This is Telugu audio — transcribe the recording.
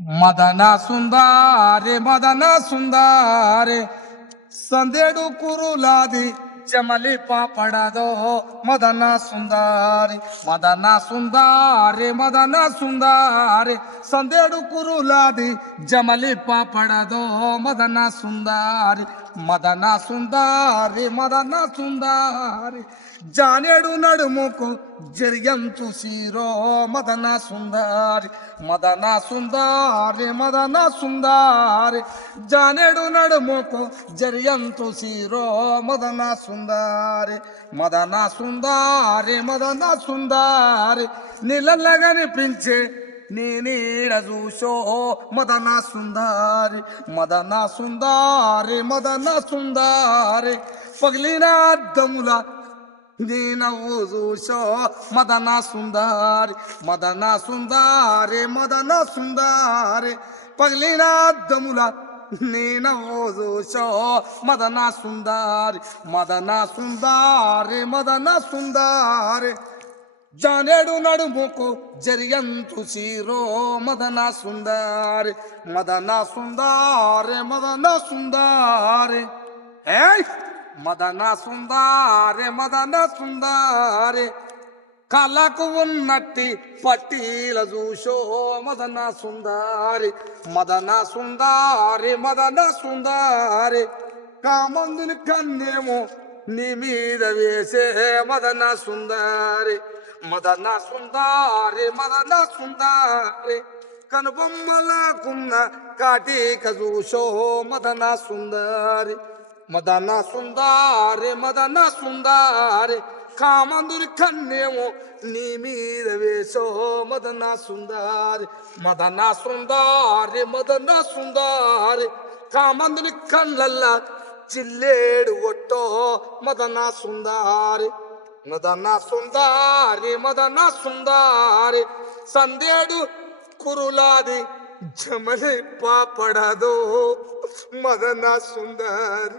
మదన సుందారే మదన సుందారే సందేడు కురులాది చమలి పాపడదో మదన సుందారి మదన సుందారే మదన సుందారే సందేడు కురులాది జమలి పాపడదో మదన సుందారి మదన సుందారి మదన సుందారి జానేడు నడుముకు జర్యం చూసిరో మదన సుందారి మదన సుందారి మదన సుందారి జానేడు నడుముకు జర్యం చూసిరో మదన సుందారి మదన సుందారి మదన సుందారి నీళ్ళగనిపించే నీ నీడ చూసో మదన సుందారి మదన సుందారి మదన సుందారి పగిలిన అద్దముల నీ నవ్వు చూసో మదన సుందారి మదన సుందారి మదన సుందారి పగిలిన అద్దముల నీ నవ్వు చూసో మదన సుందారి మదన సుందారి మదన సుందారి జానేడు నడుముకు జరియంతు చీరో మదన సుందారి మదన సుందారి మదన సుందారి మదన సుందారి మదన సుందారి కళకు ఉన్నట్టి పట్టీల చూసో మదన సుందారి మదన సుందారి మదన సుందారి కామందుని కన్నేమో నీ మీద వేసే మదన సుందారి మదన సుందారి మదన సుందారి కనుబొమ్మలకున్న కాటిక చూసో మదన సుందారి మదన సుందారి మదన సుందారి కామందుని కన్నేమో నీ మీద వేసో మదన సుందారి మదన సుందారి మదన సుందారి కామందుని కళ్ళల్లా చిల్లేడు ఒట్టో మదన సుందారి మదన సుందారి మదన సుందారి సందేడు కురులాది జమలి పాపడదో మదన సుందారి